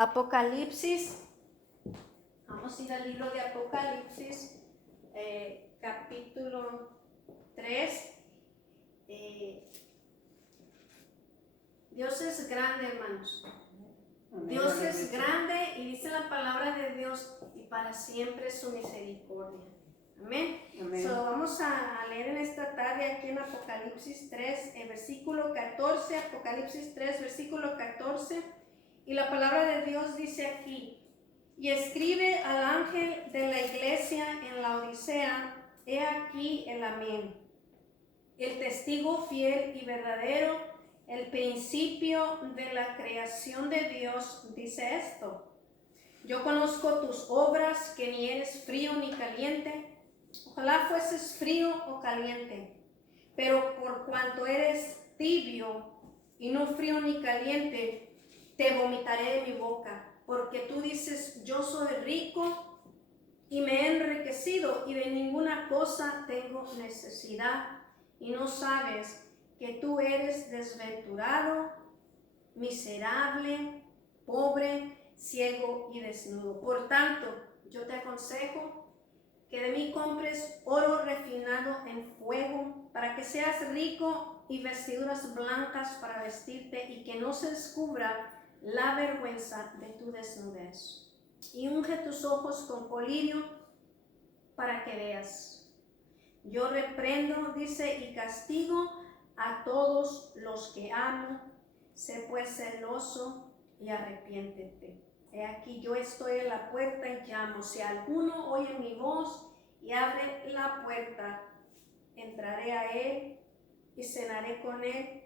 Apocalipsis, vamos a ir al libro de Apocalipsis, capítulo 3. Dios es grande, hermanos. Dios es grande y dice la palabra de Dios y para siempre es su misericordia. Amén. So, vamos a leer en esta tarde aquí en Apocalipsis 3, versículo 14, Apocalipsis 3, versículo 14, y la palabra de Dios dice aquí: y escribe al ángel de la iglesia en la Odisea, he aquí el amén, el testigo fiel y verdadero, el principio de la creación de Dios, dice esto: yo conozco tus obras, que ni eres frío ni caliente. Ojalá fueses frío o caliente, pero por cuanto eres tibio y no frío ni caliente, te vomitaré de mi boca. Porque tú dices: yo soy rico y me he enriquecido y de ninguna cosa tengo necesidad, y no sabes que tú eres desventurado, miserable, pobre, ciego y desnudo. Por tanto, yo te aconsejo que de mí compres oro refinado en fuego, para que seas rico, y vestiduras blancas para vestirte, y que no se descubra la vergüenza de tu desnudez. Y unge tus ojos con colirio para que veas. Yo reprendo, dice, y castigo a todos los que amo. Sé pues celoso y arrepiéntete. He aquí, yo estoy en la puerta y llamo. Si alguno oye mi voz y abre la puerta, entraré a él y cenaré con él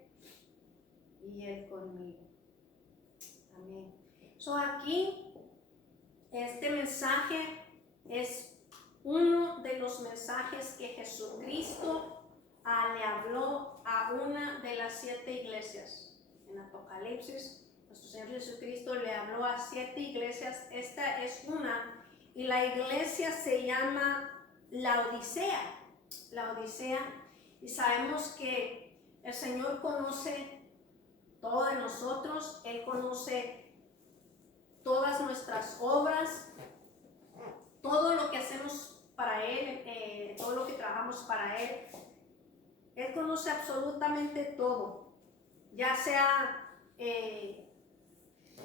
y él conmigo. Amén. So, aquí este mensaje es uno de los mensajes que Jesucristo le habló a una de las 7 iglesias. En Apocalipsis, nuestro Señor Jesucristo le habló a 7 iglesias. Esta es una, y la iglesia se llama la Odisea. La Odisea, y sabemos que el Señor conoce todo de nosotros. Él conoce todas nuestras obras, todo lo que hacemos para Él, todo lo que trabajamos para Él. Él conoce absolutamente todo, ya sea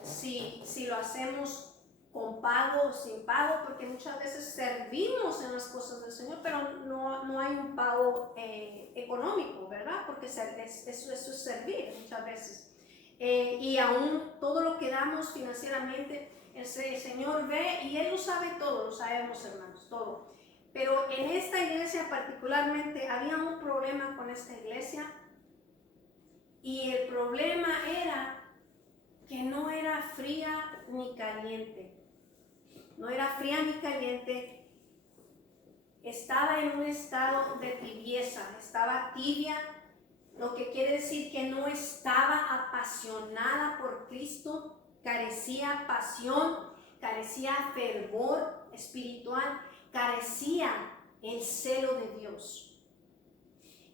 si lo hacemos con pago o sin pago, porque muchas veces servimos en las cosas del Señor, pero no hay un pago económico, ¿verdad? Porque eso es servir muchas veces. Y aún todo lo que damos financieramente, el Señor ve y Él lo sabe todo, lo sabemos, hermanos, todo. Pero en esta iglesia particularmente había un problema con esta iglesia, y el problema era que no era fría ni caliente. No era fría ni caliente, estaba en un estado de tibieza, estaba tibia, lo que quiere decir que no estaba apasionada por Cristo, carecía pasión, carecía fervor espiritual, carecía el celo de Dios,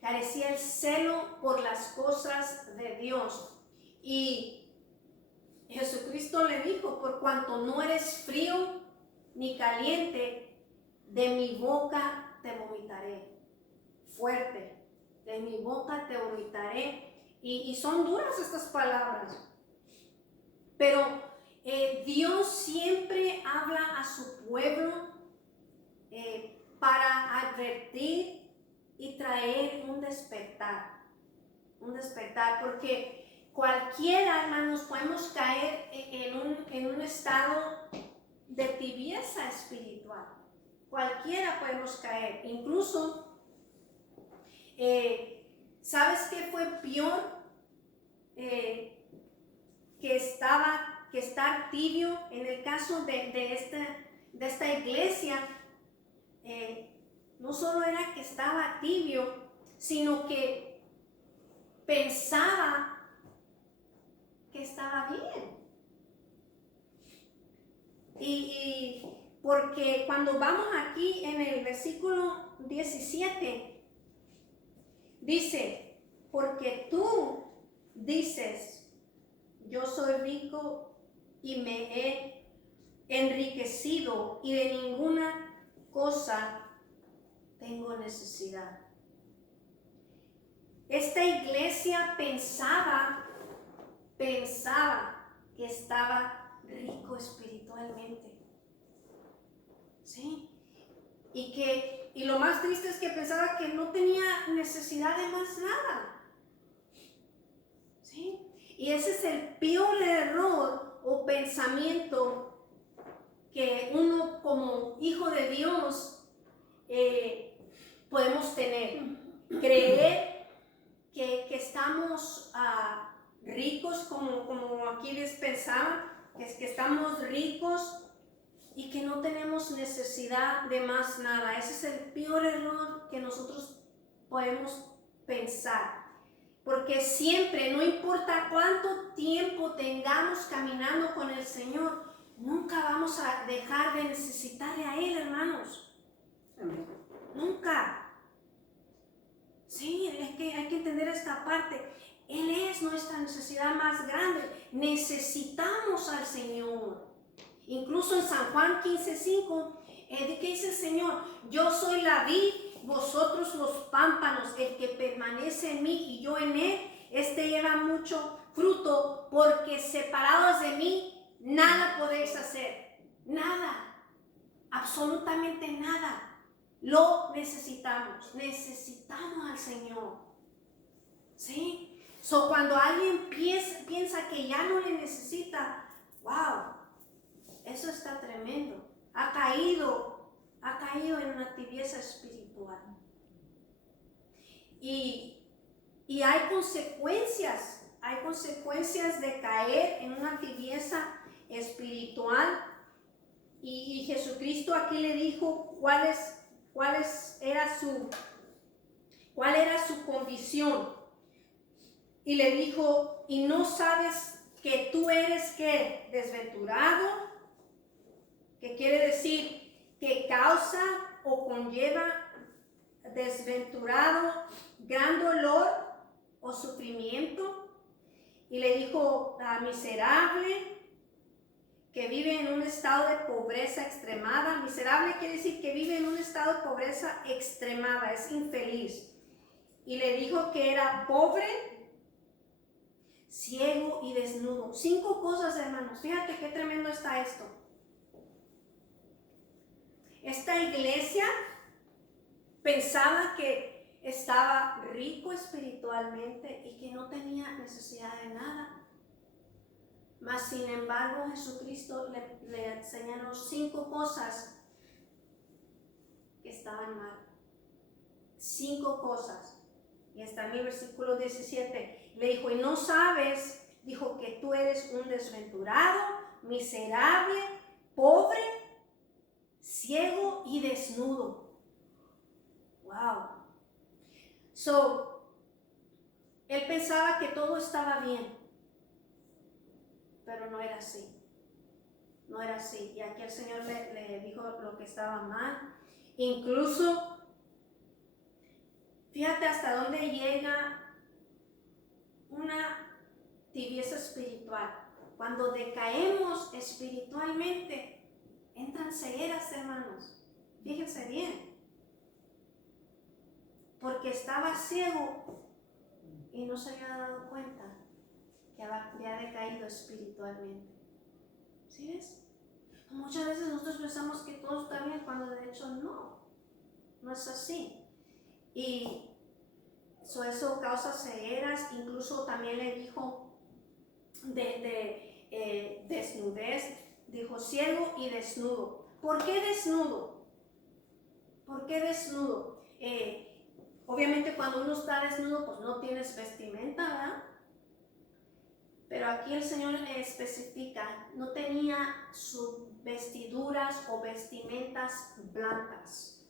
carecía el celo por las cosas de Dios. Y Jesucristo le dijo: por cuanto no eres frío ni caliente, de mi boca te vomitaré. Fuerte, de mi boca te vomitaré. Y son duras estas palabras, pero Dios siempre habla a su pueblo para advertir y traer un despertar, porque cualquiera, hermanos, podemos caer en un estado de tibieza espiritual. Cualquiera podemos caer. Incluso, ¿sabes qué fue peor? Que estar tibio. En el caso de esta iglesia, no solo era que estaba tibio, sino que pensaba que estaba bien. Y porque cuando vamos aquí en el versículo 17, dice: porque tú dices: yo soy rico y me he enriquecido y de ninguna cosa tengo necesidad. Esta iglesia pensaba que estaba rico espiritualmente. ¿Sí? Y lo más triste es que pensaba que no tenía necesidad de más nada. ¿Sí? Y ese es el peor error o pensamiento que uno como hijo de Dios podemos tener. Creer que estamos ricos, como aquí les pensaban, que estamos ricos y que no tenemos necesidad de más nada. Ese es el peor error que nosotros podemos pensar. Porque siempre, no importa cuánto tiempo tengamos caminando con el Señor, nunca vamos a dejar de necesitarle a Él, hermanos. Nunca. Sí, es que hay que entender esta parte. Él es nuestra necesidad más grande. Necesitamos al Señor. Incluso en San Juan 15:5, ¿qué dice el Señor? Yo soy la vid, vosotros los pámpanos. El que permanece en mí y yo en él, este lleva mucho fruto, porque separados de mí, nada podéis hacer. Nada. Absolutamente nada. Lo necesitamos al Señor. ¿Sí? So, cuando alguien piensa que ya no le necesita, wow, eso está tremendo. Ha caído en una tibieza espiritual. Y hay consecuencias de caer en una tibieza espiritual. Y Jesucristo aquí le dijo cuál era su condición. Y le dijo, ¿y no sabes que tú eres ¿qué? Desventurado? Que quiere decir que causa o conlleva desventurado, gran dolor o sufrimiento. Y le dijo, miserable, que vive en un estado de pobreza extremada. Miserable quiere decir que vive en un estado de pobreza extremada, es infeliz. Y le dijo que era pobre, ciego y desnudo. 5 cosas, hermanos. Fíjate qué tremendo está esto. Esta iglesia pensaba que estaba rico espiritualmente y que no tenía necesidad de nada. Mas, sin embargo, Jesucristo le señaló 5 cosas que estaban mal. 5 cosas. Y está en el versículo 17. Le dijo, ¿y no sabes? Dijo que tú eres un desventurado, miserable, pobre, ciego y desnudo. Wow. So, él pensaba que todo estaba bien, pero no era así. No era así. Y aquí el Señor le dijo lo que estaba mal. Incluso, fíjate hasta dónde llega una tibieza espiritual. Cuando decaemos espiritualmente, entran cegueras, hermanos. Fíjense bien. Porque estaba ciego y no se había dado cuenta que había decaído espiritualmente. ¿Sí ves? Muchas veces nosotros pensamos que todo está bien cuando de hecho no es así. Y eso causa cegueras. Incluso también le dijo de desnudez, dijo ciego y desnudo. ¿Por qué desnudo? ¿Por qué desnudo? Obviamente cuando uno está desnudo pues no tienes vestimenta, ¿verdad? Pero aquí el Señor especifica, no tenía sus vestiduras o vestimentas blancas.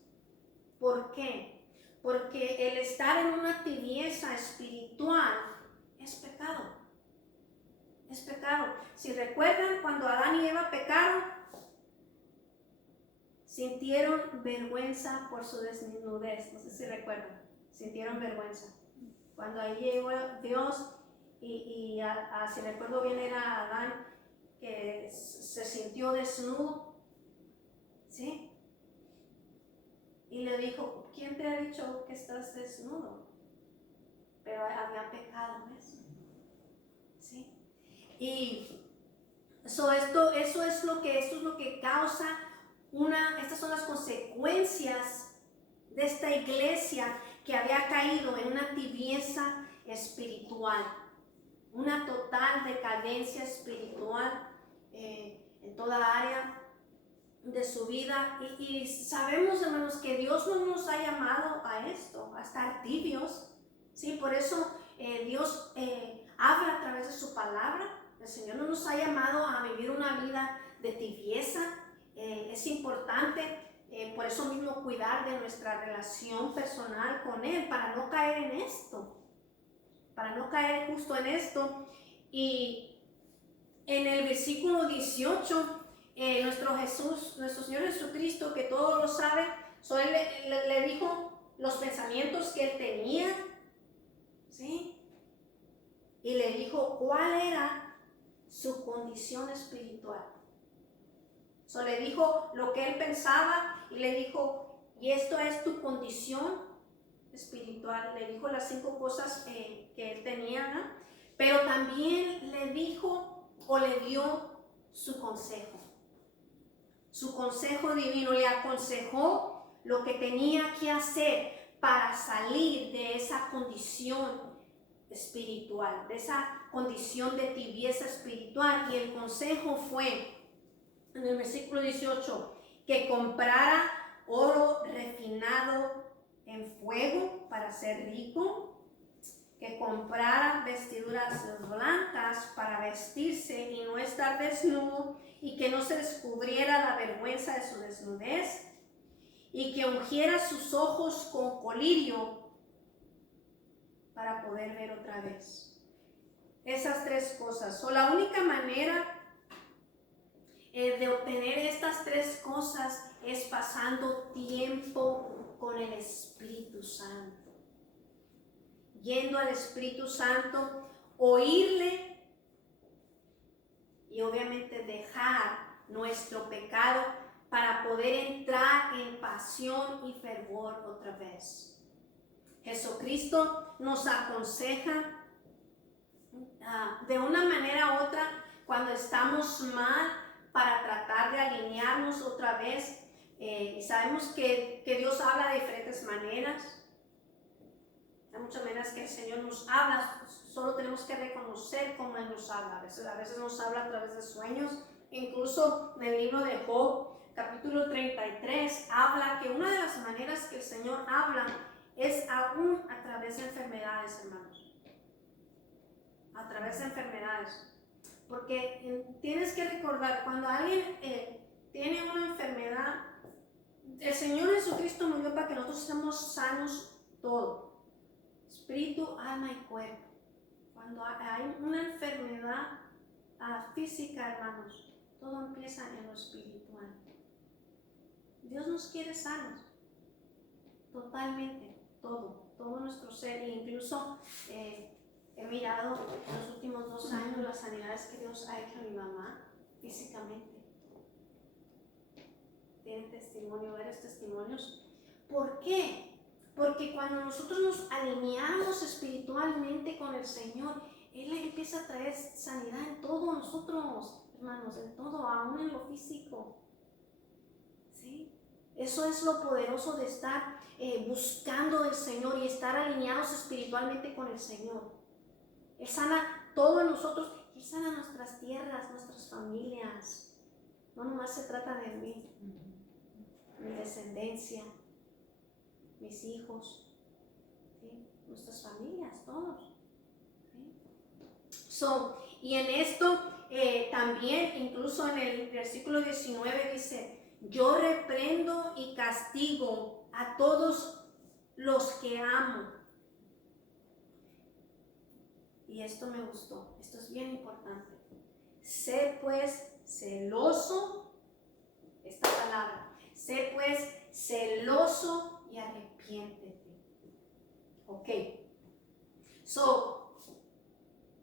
¿Por qué? Porque el estar en una tibieza espiritual es pecado. Es pecado. Si recuerdan, cuando Adán y Eva pecaron, sintieron vergüenza por su desnudez. No sé si recuerdan. Sintieron vergüenza. Cuando ahí llegó Dios y si recuerdo bien era Adán, que se sintió desnudo, ¿sí? Y le dijo, ¿quién te ha dicho que estás desnudo? Pero había pecado, ¿ves? ¿Sí? Y esto es lo que causa estas son las consecuencias de esta iglesia que había caído en una tibieza espiritual, una total decadencia espiritual en toda área de su vida. Y sabemos, hermanos, que Dios no nos ha llamado a esto, a estar tibios, ¿sí? Por eso Dios habla a través de su palabra. El Señor no nos ha llamado a vivir una vida de tibieza. Es importante, por eso mismo, cuidar de nuestra relación personal con Él, para no caer en esto, para no caer justo en esto. Y en el versículo 18, nuestro Señor Jesucristo, que todo lo sabe, Él le dijo los pensamientos que Él tenía, ¿sí? Y le dijo cuál era su condición espiritual. Le dijo lo que Él pensaba y le dijo, y esto es tu condición espiritual. Le dijo las 5 cosas que Él tenía, ¿no? Pero también le dijo o le dio su consejo divino. Le aconsejó lo que tenía que hacer para salir de esa condición espiritual, de esa condición de tibieza espiritual. Y el consejo fue, en el versículo 18, que comprara oro refinado en fuego para ser rico, que comprara vestiduras blancas para vestirse y no estar desnudo, y que no se descubriera la vergüenza de su desnudez, y que ungiera sus ojos con colirio para poder ver otra vez. Esas 3 cosas. La única manera de obtener estas 3 cosas es pasando tiempo con el Espíritu Santo, yendo al Espíritu Santo, oírle y obviamente dejar nuestro pecado para poder entrar en pasión y fervor otra vez. Jesucristo nos aconseja de una manera u otra cuando estamos mal, para tratar de alinearnos otra vez. Y sabemos que Dios habla de diferentes maneras. Hay muchas maneras que el Señor nos habla, solo tenemos que reconocer cómo Él nos habla. A veces nos habla a través de sueños. Incluso en el libro de Job, capítulo 33, habla que una de las maneras que el Señor habla es aún a través de enfermedades, hermanos. A través de enfermedades. Porque tienes que recordar, cuando alguien tiene una enfermedad, el Señor Jesucristo murió para que nosotros estemos sanos todo, espíritu, alma y cuerpo. Cuando hay una enfermedad física, hermanos, todo empieza en lo espiritual. Dios nos quiere sanos, totalmente, todo nuestro ser. E incluso he mirado en los últimos 2 años las sanidades que Dios ha hecho a mi mamá físicamente. Tienen testimonio, varios testimonios. ¿Por qué? Porque cuando nosotros nos alineamos espiritualmente con el Señor, Él empieza a traer sanidad en todos nosotros, hermanos, en todo, aún en lo físico. ¿Sí? Eso es lo poderoso de estar buscando del Señor y estar alineados espiritualmente con el Señor. Él sana todo en nosotros, Él sana nuestras tierras, nuestras familias. No nomás se trata de mí, mi descendencia, mis hijos, ¿sí? Nuestras familias, todos. ¿Sí? Y en esto también, incluso en el versículo 19 dice, yo reprendo y castigo a todos los que amo. Y esto me gustó, esto es bien importante. Sé pues celoso, esta palabra, sé pues celoso y arrepiéntete. Ok.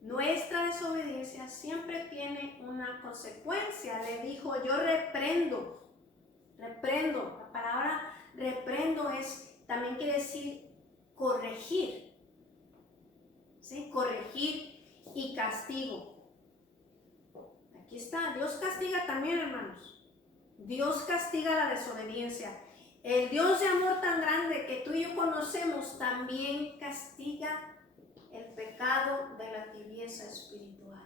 Nuestra desobediencia desobediencia siempre tiene una consecuencia. Le dijo, yo reprendo. La palabra reprendo también quiere decir corregir. ¿Sí? Corregir y castigo. Aquí está, Dios castiga también, hermanos. Dios castiga la desobediencia. El Dios de amor tan grande que tú y yo conocemos también castiga el pecado de la tibieza espiritual.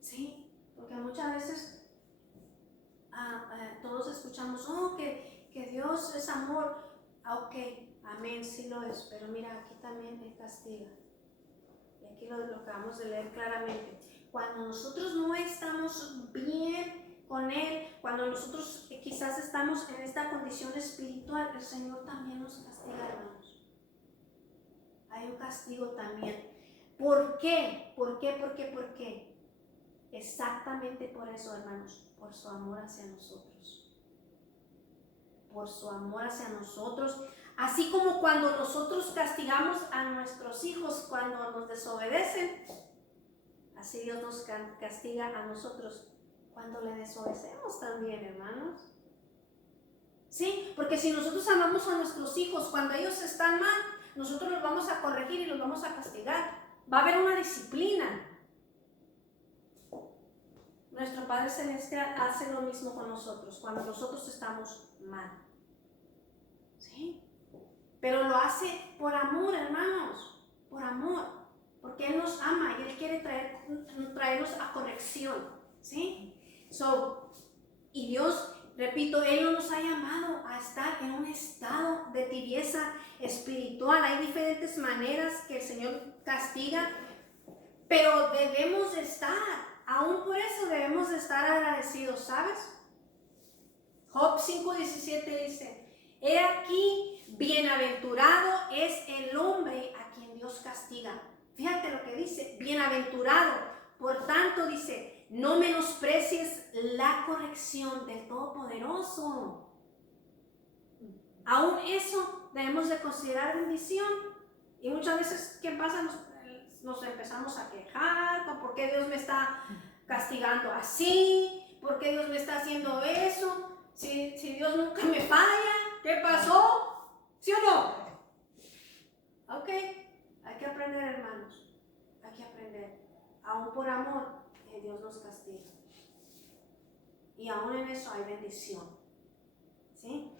¿Sí? Porque muchas veces todos escuchamos, que Dios es amor. Ok, amén, sí lo es, pero mira, aquí también Él castiga. Y aquí lo acabamos de leer claramente. Cuando nosotros no estamos bien con Él, cuando nosotros quizás estamos en esta condición espiritual, el Señor también nos castiga, hermanos. Hay un castigo también. ¿Por qué? ¿Por qué? ¿Por qué? ¿Por qué? Exactamente por eso, hermanos, por su amor hacia nosotros. Por su amor hacia nosotros. Así como cuando nosotros castigamos a nuestros hijos cuando nos desobedecen, así Dios nos castiga a nosotros cuando le desobedecemos también, hermanos. ¿Sí? Porque si nosotros amamos a nuestros hijos cuando ellos están mal, nosotros los vamos a corregir y los vamos a castigar. Va a haber una disciplina. Nuestro Padre Celestial hace lo mismo con nosotros cuando nosotros estamos mal. ¿Sí? Pero lo hace por amor, hermanos. Por amor. Porque Él nos ama y Él quiere traernos a corrección. ¿Sí? Y Dios, repito, Él no nos ha llamado a estar en un estado de tibieza espiritual. Hay diferentes maneras que el Señor castiga, pero debemos de estar, aún por eso debemos de estar agradecidos, ¿sabes? Job 5:17 dice, he aquí, bienaventurado es el hombre a quien Dios castiga. Fíjate lo que dice, bienaventurado. Por tanto, dice, no menosprecies la corrección del Todopoderoso. Aún eso debemos de considerar bendición. Y muchas veces, ¿qué pasa? Nos empezamos a quejar con por qué Dios me está castigando así, por qué Dios me está haciendo eso, si Dios nunca me falla, ¿qué pasó? ¿Sí o no? Ok, hay que aprender, hermanos, hay que aprender. Aún por amor, Dios nos castiga. Y aún en eso hay bendición. ¿Sí?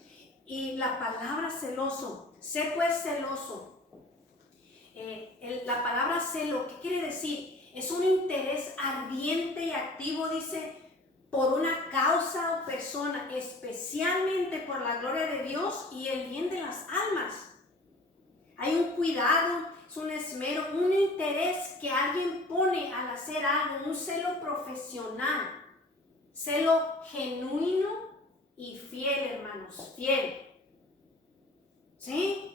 Y la palabra celoso, sé pues celoso. La palabra celo, ¿qué quiere decir? Es un interés ardiente y activo, dice, por una causa o persona, especialmente por la gloria de Dios y el bien de las almas. Hay un cuidado, es un esmero, un interés que alguien pone al hacer algo, un celo profesional, celo genuino y fiel, hermanos, fiel. ¿Sí?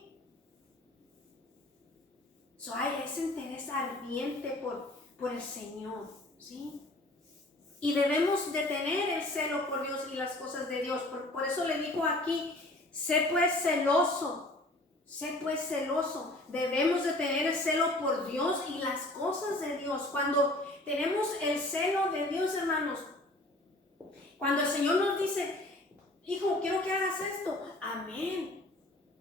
Hay ese interés ardiente por el Señor, ¿sí? Y debemos de tener el celo por Dios y las cosas de Dios. Por eso le digo aquí, sé pues celoso. Sé pues celoso. Debemos de tener el celo por Dios y las cosas de Dios. Cuando tenemos el celo de Dios, hermanos, cuando el Señor nos dice, hijo, quiero que hagas esto, amén.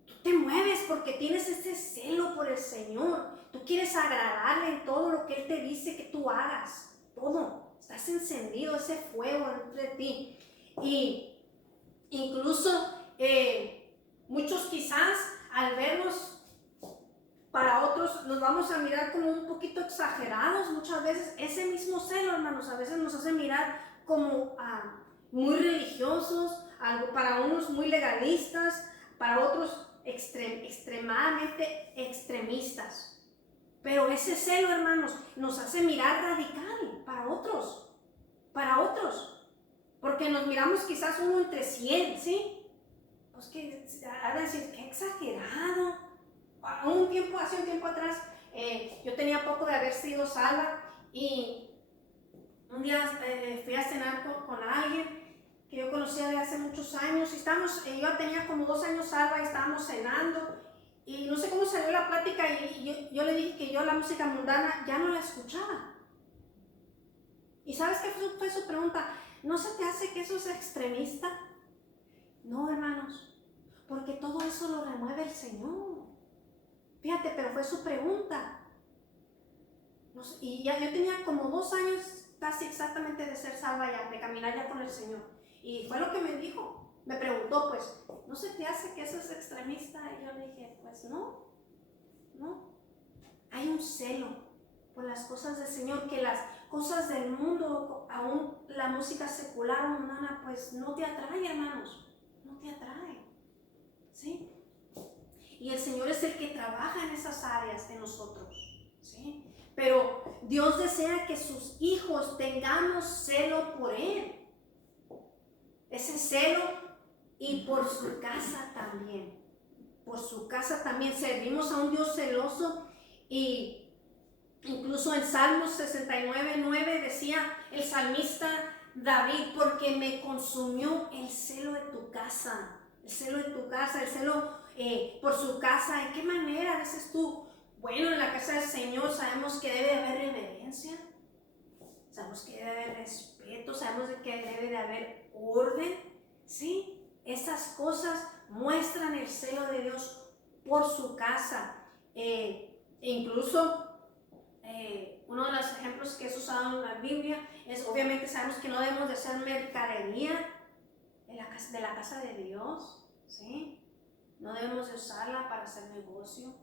Tú te mueves porque tienes ese celo por el Señor. Tú quieres agradarle en todo lo que Él te dice que tú hagas. Todo. Estás encendido ese fuego entre ti. Y incluso muchos quizás al vernos, para otros nos vamos a mirar como un poquito exagerados. Muchas veces ese mismo celo, hermanos, a veces nos hace mirar como muy religiosos, algo para unos muy legalistas, para otros extremadamente extremistas. Pero ese celo, hermanos, nos hace mirar radical para otros, porque nos miramos quizás uno entre 100, ¿sí? Pues que a decir, qué exagerado. Hace un tiempo atrás, yo tenía poco de haber sido salva y un día fui a cenar con alguien que yo conocía de hace muchos años y yo tenía como 2 años salva y estábamos cenando y no sé cómo salió la plática y yo le dije que yo la música mundana ya no la escuchaba. ¿Y sabes qué fue su pregunta? ¿No se te hace que eso es extremista? No, hermanos, porque todo eso lo remueve el Señor. Fíjate, pero fue su pregunta. Y ya yo tenía como 2 años casi exactamente de ser salva ya, de caminar ya con el Señor. Y fue lo que me dijo. Me preguntó, pues, ¿no se te hace que eso es extremista? Y yo le dije, pues no. Hay un celo por las cosas del Señor, que las cosas del mundo, aún la música secular o mundana, pues no te atrae, hermanos. No te atrae. ¿Sí? Y el Señor es el que trabaja en esas áreas de nosotros. ¿Sí? Pero Dios desea que sus hijos tengamos celo por Él. Ese celo y por su casa también. Por su casa también servimos a un Dios celoso. Y incluso en Salmos 69:9 decía el salmista David, porque me consumió el celo de tu casa. El celo de tu casa, el celo por su casa. ¿En qué manera dices tú? Bueno, en la casa del Señor sabemos que debe haber reverencia, sabemos que debe haber respeto, sabemos que debe de haber orden, ¿sí? Esas cosas muestran el celo de Dios por su casa. Incluso uno de los ejemplos que es usado en la Biblia es, obviamente sabemos que no debemos de hacer mercadería de la casa de Dios, ¿sí? No debemos de usarla para hacer negocio.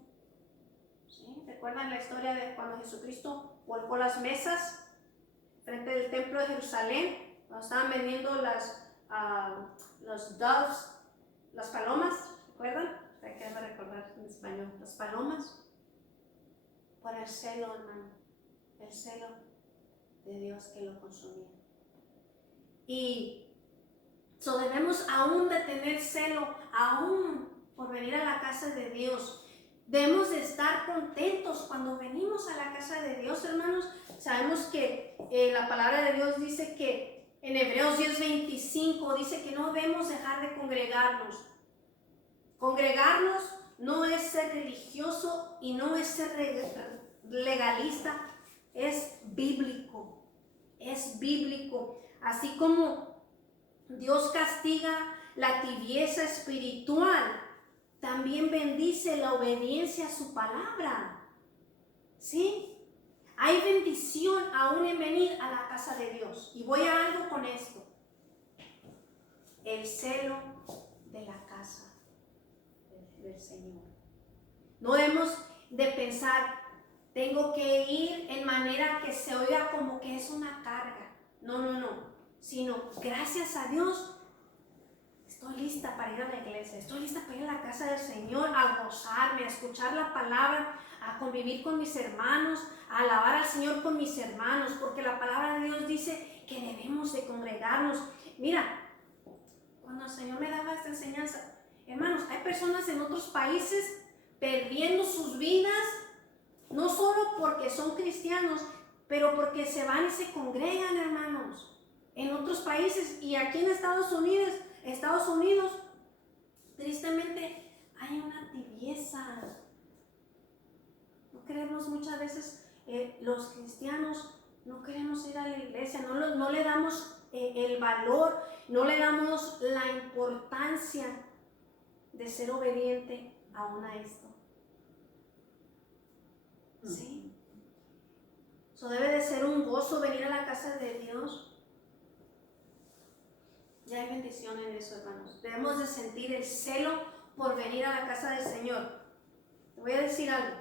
¿Sí? ¿Recuerdan la historia de cuando Jesucristo volcó las mesas frente del templo de Jerusalén? Cuando estaban vendiendo los doves, las palomas, ¿recuerdan? Hay que recordar en español, las palomas. Por el celo, hermano, el celo de Dios que lo consumía. Y debemos aún de tener celo, aún por venir a la casa de Dios. Debemos de estar contentos cuando venimos a la casa de Dios, hermanos. Sabemos que la palabra de Dios dice que en Hebreos 10:25 dice que no debemos dejar de congregarnos. Congregarnos no es ser religioso y no es ser legalista, es bíblico. Es bíblico. Así como Dios castiga la tibieza espiritual, también bendice la obediencia a su palabra. ¿Sí? Hay bendición aún en venir a la casa de Dios. Y voy a algo con esto. El celo de la casa del Señor. No debemos de pensar, tengo que ir en manera que se oiga como que es una carga. No. Sino, gracias a Dios, estoy lista para ir a la iglesia, estoy lista para ir a la casa del Señor, a gozarme, a escuchar la palabra, a convivir con mis hermanos, a alabar al Señor con mis hermanos, porque la palabra de Dios dice que debemos de congregarnos. Mira, cuando el Señor me daba esta enseñanza, hermanos, hay personas en otros países perdiendo sus vidas, no solo porque son cristianos, pero porque se van y se congregan, hermanos, en otros países. Y aquí en Estados Unidos, tristemente, hay una tibieza. No queremos muchas veces, los cristianos, no queremos ir a la iglesia, no le damos el valor, no le damos la importancia de ser obediente aún a esto. ¿Sí? Eso debe de ser un gozo venir a la casa de Dios. Ya hay bendición en eso, hermanos. Debemos de sentir el celo por venir a la casa del Señor. Te voy a decir algo.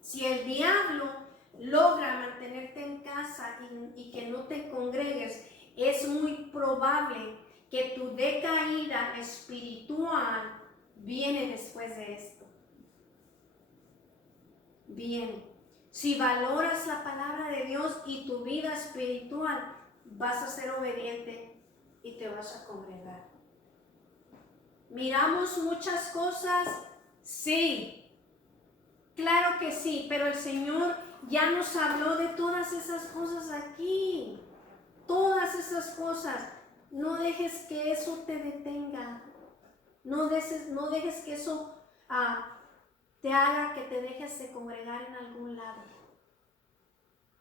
Si el diablo logra mantenerte en casa y que no te congregues, es muy probable que tu decaída espiritual viene después de esto. Viene. Si valoras la palabra de Dios y tu vida espiritual, vas a ser obediente y te vas a congregar. ¿Miramos muchas cosas? Sí, claro que sí, pero el Señor ya nos habló de todas esas cosas aquí. Todas esas cosas. No dejes que eso te detenga. No dejes que eso te haga que te dejes de congregar en algún lado.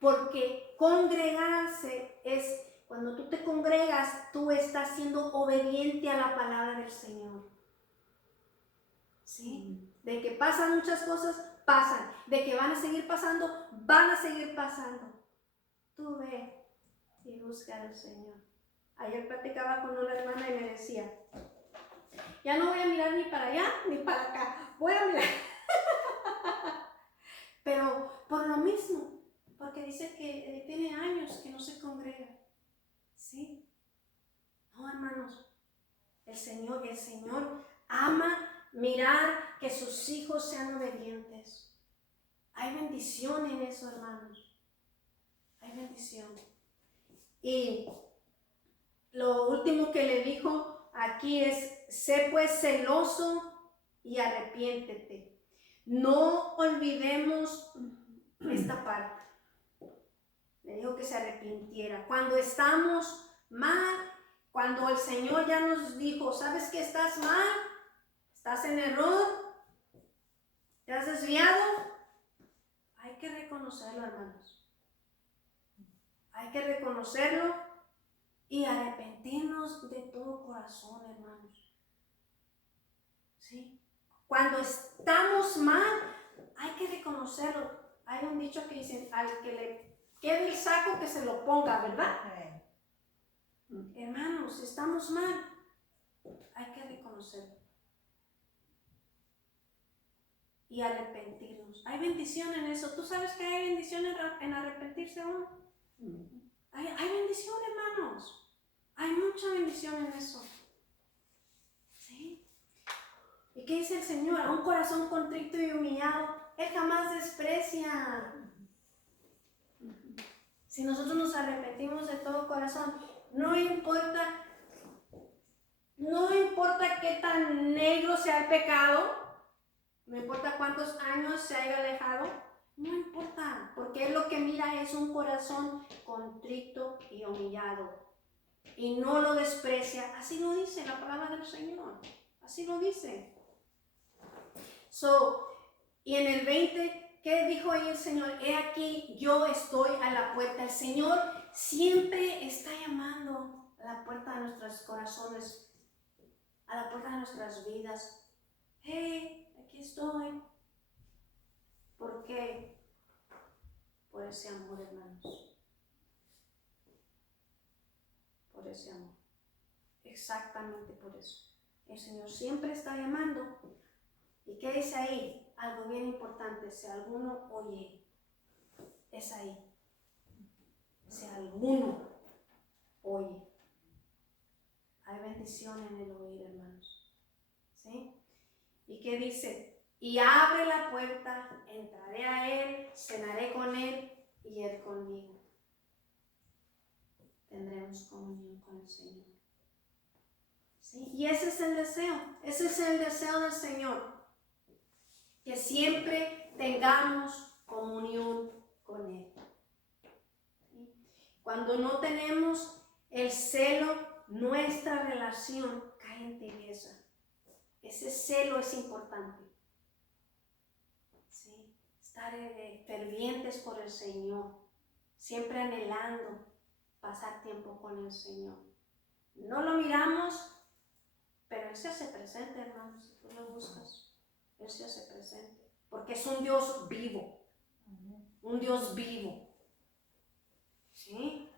porque congregarse es, cuando tú te congregas, tú estás siendo obediente a la palabra del Señor. ¿Sí? De que pasan muchas cosas, pasan. De que van a seguir pasando, van a seguir pasando. Tú ve y busca al Señor. Ayer platicaba con una hermana y me decía, ya no voy a mirar ni para allá ni para acá, voy a mirar. Pero por lo mismo, porque dice que tiene años que no se congrega. ¿Sí? No, hermanos, el Señor ama mirar que sus hijos sean obedientes. Hay bendición en eso, hermanos. Hay bendición. Y lo último que le dijo aquí es, sé pues celoso y arrepiéntete. No olvidemos esta parte. Le dijo que se arrepintiera. Cuando estamos mal, cuando el Señor ya nos dijo, ¿sabes que estás mal? ¿Estás en error? ¿Te has desviado? Hay que reconocerlo, hermanos. Hay que reconocerlo y arrepentirnos de todo corazón, hermanos. ¿Sí? Cuando estamos mal, hay que reconocerlo. Hay un dicho que dice, al que le quede el saco que se lo ponga, ¿verdad? Hermanos, si estamos mal, hay que reconocerlo. Y arrepentirnos. Hay bendición en eso. ¿Tú sabes que hay bendición en arrepentirse uno? Hay bendición, hermanos. Hay mucha bendición en eso. ¿Sí? ¿Y qué dice el Señor? A un corazón contrito y humillado, Él jamás desprecia. Si nosotros nos arrepentimos de todo corazón, no importa qué tan negro sea el pecado, no importa cuántos años se haya alejado, no importa, porque Él lo que mira es un corazón contrito y humillado. Y no lo desprecia. Así lo dice la palabra del Señor. Así lo dice. Y en el 20, ¿qué dijo ahí el Señor? He aquí, yo estoy a la puerta. El Señor siempre está llamando a la puerta de nuestros corazones, a la puerta de nuestras vidas. Hey, aquí estoy. ¿Por qué? Por ese amor, hermanos. Por ese amor. Exactamente por eso. El Señor siempre está llamando. ¿Y qué dice ahí? Algo bien importante. Si alguno oye, es ahí. Si alguno oye. Hay bendición en el oír, hermanos. ¿Sí? ¿Y qué dice? Y abre la puerta, entraré a Él, cenaré con Él y Él conmigo. Tendremos comunión con el Señor. ¿Sí? Y ese es el deseo del Señor, que siempre tengamos comunión con Él. ¿Sí? Cuando no tenemos el celo, nuestra relación cae en tibieza. Ese celo es importante. ¿Sí? Estar fervientes por el Señor, siempre anhelando pasar tiempo con el Señor. No lo miramos, pero Él se hace presente, hermanos. Si tú lo buscas, Él se hace presente. Porque es un Dios vivo. Un Dios vivo. ¿Sí?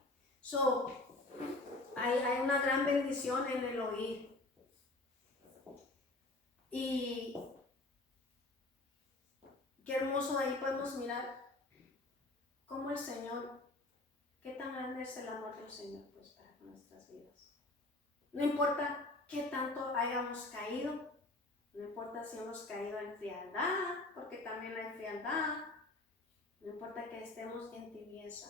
Hay una gran bendición en el oír. Y qué hermoso ahí podemos mirar cómo el Señor, qué tan grande es el amor del Señor pues para nuestras vidas. No importa qué tanto hayamos caído, no importa si hemos caído en frialdad, porque también hay frialdad, no importa que estemos en tibieza,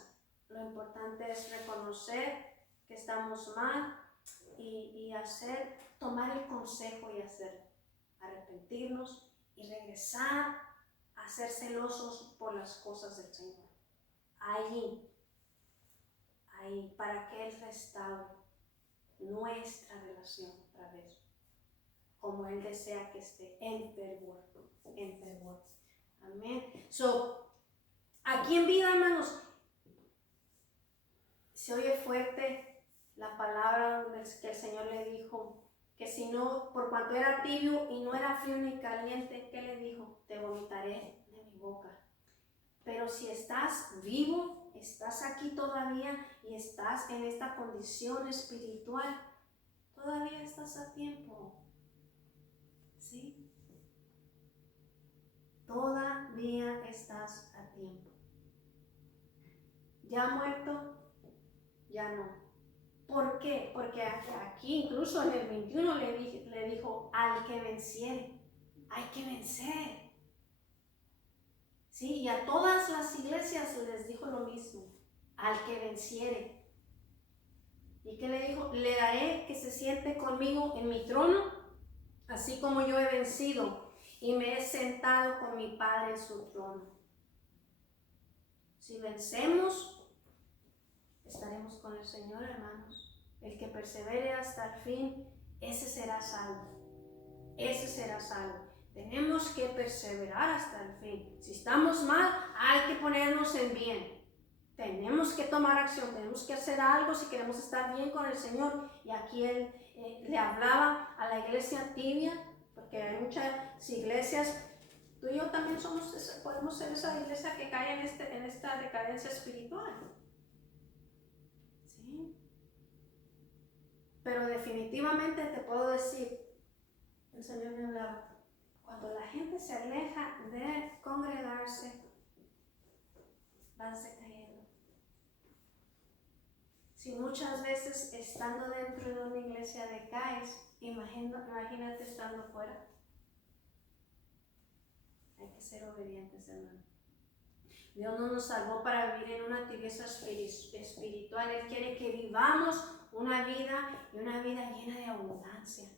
lo importante es reconocer que estamos mal y tomar el consejo y arrepentirnos y regresar a ser celosos por las cosas del Señor. Ahí, para que Él restaure nuestra relación otra vez, como Él desea que esté en fervor. Amén. Aquí en vida, hermanos, Se oye fuerte la palabra que el Señor le dijo, que si no, por cuanto era tibio y no era frío ni caliente, ¿qué le dijo? Te vomitaré de mi boca. Pero si estás vivo, estás aquí todavía y estás en esta condición espiritual, todavía estás a tiempo. ¿Sí? Todavía estás a tiempo. ¿Ya muerto? Ya no. ¿Por qué? Porque aquí incluso en el 21 le dijo, al que venciere, hay que vencer. ¿Sí? Y a todas las iglesias les dijo lo mismo, al que venciere. ¿Y qué le dijo? Le daré que se siente conmigo en mi trono, así como yo he vencido y me he sentado con mi Padre en su trono. Si vencemos, estaremos con el Señor, hermanos. El que persevere hasta el fin, ese será salvo. Ese será salvo. Tenemos que perseverar hasta el fin. Si estamos mal, hay que ponernos en bien. Tenemos que tomar acción, tenemos que hacer algo si queremos estar bien con el Señor. Y aquí él le hablaba a la iglesia tibia, porque hay muchas iglesias. Tú y yo también podemos ser esa iglesia que cae en esta decadencia espiritual. ¿Sí? Pero definitivamente te puedo decir, el Señor me hablaba, cuando la gente se aleja de congregarse, vas decayendo. Si muchas veces estando dentro de una iglesia decaes, imagínate estando fuera. Hay que ser obedientes, hermano. Dios no nos salvó para vivir en una tibieza espiritual. Él quiere que vivamos una vida llena de abundancia.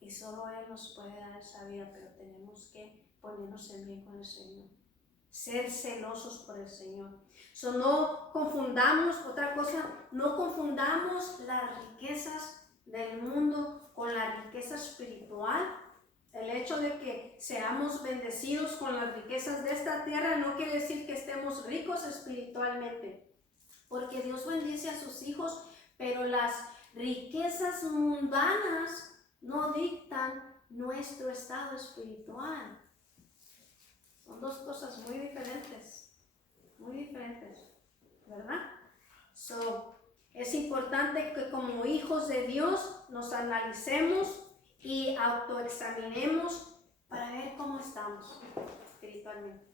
Y solo Él nos puede dar esa vida, pero tenemos que ponernos en bien con el Señor. Ser celosos por el Señor. No confundamos, otra cosa, no confundamos las riquezas del mundo con la riqueza espiritual. El hecho de que seamos bendecidos con las riquezas de esta tierra no quiere decir que estemos ricos espiritualmente, porque Dios bendice a sus hijos, pero las riquezas mundanas no dictan nuestro estado espiritual. Son dos cosas muy diferentes, ¿verdad? Es importante que como hijos de Dios nos analicemos y autoexaminemos para ver cómo estamos espiritualmente.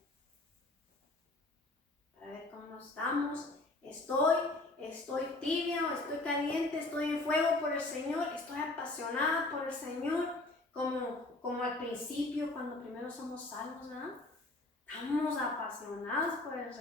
Para ver cómo estamos. Estoy tibia, estoy caliente, estoy en fuego por el Señor, estoy apasionada por el Señor, como al principio, cuando primero somos salvos, ¿verdad? Estamos apasionados por el Señor.